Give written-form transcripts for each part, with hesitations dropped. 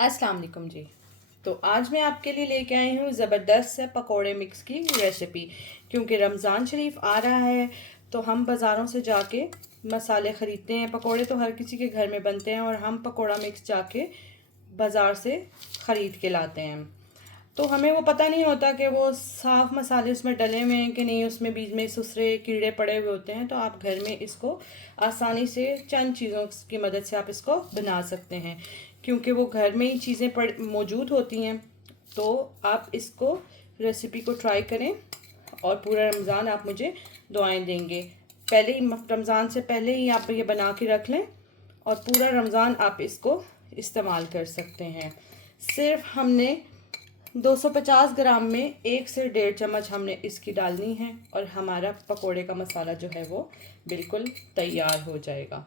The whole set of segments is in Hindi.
अस्सलाम वालेकुम जी। तो आज मैं आपके लिए लेके आई हूँ ज़बरदस्त से पकोड़े मिक्स की रेसिपी। क्योंकि रमज़ान शरीफ आ रहा है तो हम बाज़ारों से जाके मसाले ख़रीदते हैं। पकोड़े तो हर किसी के घर में बनते हैं और हम पकोड़ा मिक्स जाके बाज़ार से ख़रीद के लाते हैं। तो हमें वो पता नहीं होता कि वो साफ़ मसाले उसमें डले हुए हैं कि नहीं, उसमें बीच में सुसरे कीड़े पड़े हुए होते हैं। तो आप घर में इसको आसानी से चंद चीज़ों की मदद से आप इसको बना सकते हैं, क्योंकि वो घर में ही चीज़ें मौजूद होती हैं। तो आप इसको रेसिपी को ट्राई करें और पूरा रमज़ान आप मुझे दुआएं देंगे। पहले ही रमज़ान से पहले ही आप ये बना के रख लें और पूरा रमज़ान आप इसको इस्तेमाल कर सकते हैं। सिर्फ हमने 250 ग्राम में 1 से 1.5 चम्मच हमने इसकी डालनी है और हमारा पकोड़े का मसाला जो है वो बिल्कुल तैयार हो जाएगा।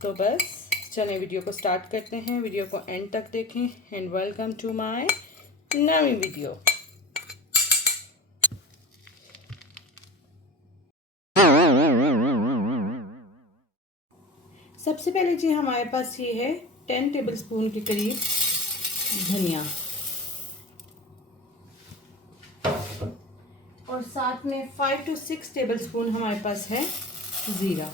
तो बस चलें वीडियो को स्टार्ट करते हैं। वीडियो को एंड तक देखें एंड वेलकम टू माय नई वीडियो। सबसे पहले जी हमारे पास ये है 10 टेबलस्पून के करीब धनिया और साथ में 5 to 6 टेबलस्पून हमारे पास है ज़ीरा।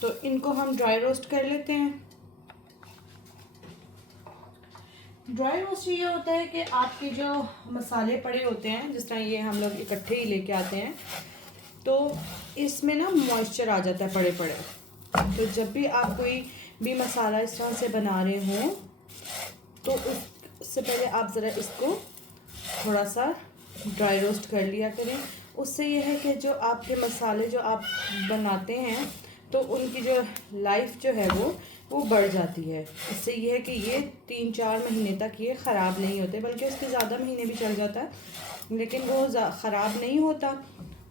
तो इनको हम ड्राई रोस्ट कर लेते हैं। ड्राई रोस्ट ये होता है कि आपके जो मसाले पड़े होते हैं, जिस तरह ये हम लोग इकट्ठे ही लेके आते हैं, तो इसमें ना मॉइस्चर आ जाता है पड़े पड़े। तो जब भी आप कोई भी मसाला इस तरह से बना रहे हों तो उससे पहले आप ज़रा इसको थोड़ा सा ड्राई रोस्ट कर लिया करें। उससे ये है कि जो आपके मसाले जो आप बनाते हैं तो उनकी जो लाइफ जो है वो बढ़ जाती है। इससे ये है कि ये 3-4 महीने तक ये ख़राब नहीं होते, बल्कि उसके ज़्यादा महीने भी चल जाता है, लेकिन वो ख़राब नहीं होता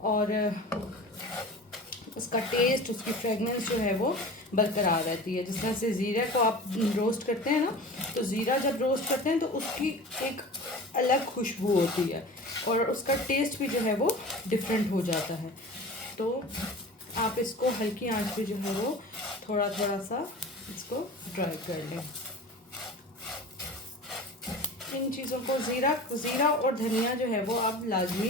और उसका टेस्ट, उसकी फ्रेगनेंस जो है वो बरकरार रहती है। जिस तरह से ज़ीरा को आप रोस्ट करते हैं ना, तो ज़ीरा जब रोस्ट करते हैं तो उसकी एक अलग खुशबू होती है और उसका टेस्ट भी जो है वो डिफरेंट हो जाता है। तो आप इसको हल्की आंच पे जो है वो थोड़ा थोड़ा सा इसको ड्राई कर लें। इन चीज़ों को ज़ीरा और धनिया जो है वो आप लाजमी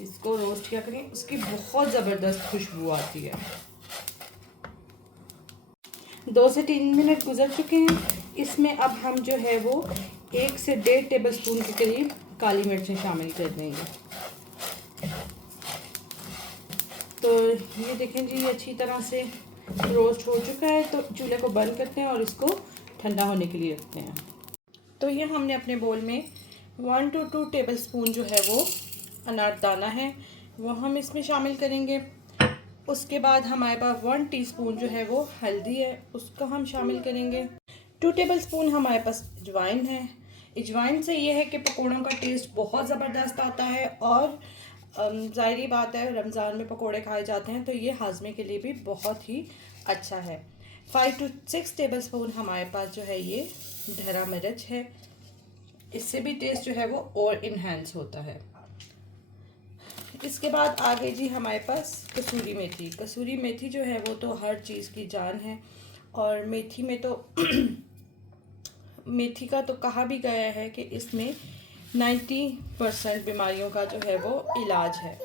इसको रोस्ट किया करें, उसकी बहुत ज़बरदस्त खुशबू आती है। 2 से 3 मिनट गुजर चुके हैं। इसमें अब हम जो है वो 1 से 1.5 टेबलस्पून के करीब काली मिर्चें शामिल कर देंगे। तो ये देखें जी, ये अच्छी तरह से रोस्ट हो चुका है। तो चूल्हे को बंद करते हैं और इसको ठंडा होने के लिए रखते हैं। तो ये हमने अपने बोल में 1 to 2 टेबलस्पून जो है वो अनारदाना है वो हम इसमें शामिल करेंगे। उसके बाद हमारे पास 1 टीस्पून जो है वो हल्दी है, उसको हम शामिल करेंगे। 2 टेबलस्पून हमारे पास अजवाइन है। अजवाइन से ये है कि पकौड़ों का टेस्ट बहुत ज़बरदस्त आता है और ज़ाहिरी बात है रमज़ान में पकोड़े खाए जाते हैं तो ये हाजमे के लिए भी बहुत ही अच्छा है। 5 to 6 टेबलस्पून हमारे पास जो है ये धरा मिर्च है, इससे भी टेस्ट जो है वो और इन्हेंस होता है। इसके बाद आगे जी हमारे पास कसूरी मेथी। कसूरी मेथी जो है वो तो हर चीज़ की जान है और मेथी में तो मेथी का तो कहा भी गया है कि इसमें 90% बीमारियों का जो है वो इलाज है।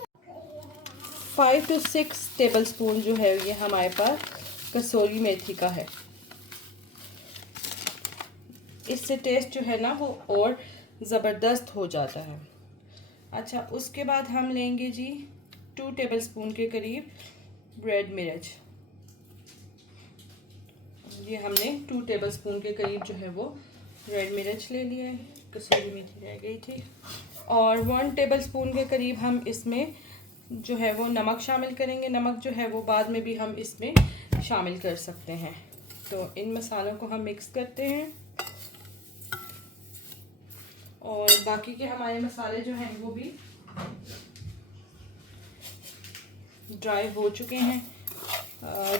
5 to 6 टेबलस्पून जो है ये हमारे पास कसूरी मेथी का है, इससे टेस्ट जो है ना वो और ज़बरदस्त हो जाता है। अच्छा, उसके बाद हम लेंगे जी 2 टेबलस्पून के करीब रेड मिर्च। ये हमने 2 टेबलस्पून के करीब जो है वो रेड मिर्च ले लिए है। कसूरी मेथी रह गई थी। और 1 टेबलस्पून के करीब हम इसमें जो है वो नमक शामिल करेंगे। नमक जो है वो बाद में भी हम इसमें शामिल कर सकते हैं। तो इन मसालों को हम मिक्स करते हैं और बाकी के हमारे मसाले जो हैं वो भी ड्राई हो चुके हैं,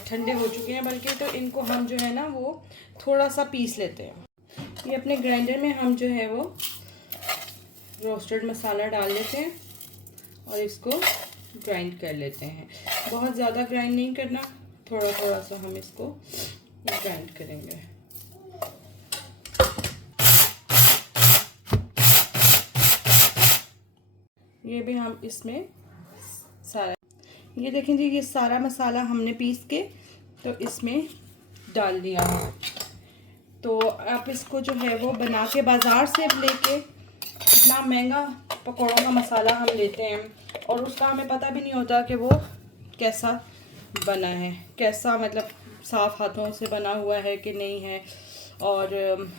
ठंडे हो चुके हैं बल्कि। तो इनको हम जो है ना वो थोड़ा सा पीस लेते हैं। ये अपने ग्राइंडर में हम जो है वो रोस्टेड मसाला डाल लेते हैं और इसको ग्राइंड कर लेते हैं। बहुत ज़्यादा ग्राइंड नहीं करना, थोड़ा थोड़ा सा हम इसको ग्राइंड करेंगे। ये भी हम इसमें सारा, ये देखें जी, ये सारा मसाला हमने पीस के तो इसमें डाल दिया है। तो आप इसको जो है वो बना के बाज़ार से लेके, इतना महंगा पकौड़ों का मसाला हम लेते हैं और उसका हमें पता भी नहीं होता कि वो कैसा बना है, कैसा मतलब साफ़ हाथों से बना हुआ है कि नहीं है, और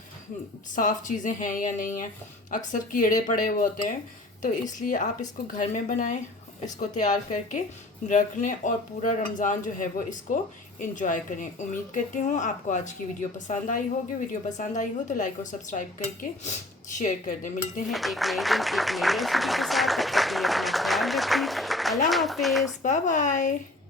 साफ़ चीज़ें हैं या नहीं हैं। अक्सर कीड़े पड़े हुए होते हैं, तो इसलिए आप इसको घर में बनाएं, इसको तैयार करके रख लें और पूरा रमज़ान जो है वो इसको एंजॉय करें। उम्मीद करती हूँ आपको आज की वीडियो पसंद आई होगी। वीडियो पसंद आई हो तो लाइक और सब्सक्राइब करके शेयर कर दें। मिलते हैं एक नए दिन एक नई रेसिपी के साथ। तब तक के लिए अपना ख्याल रखें। अल्लाह हाफिज़, बाय बाय।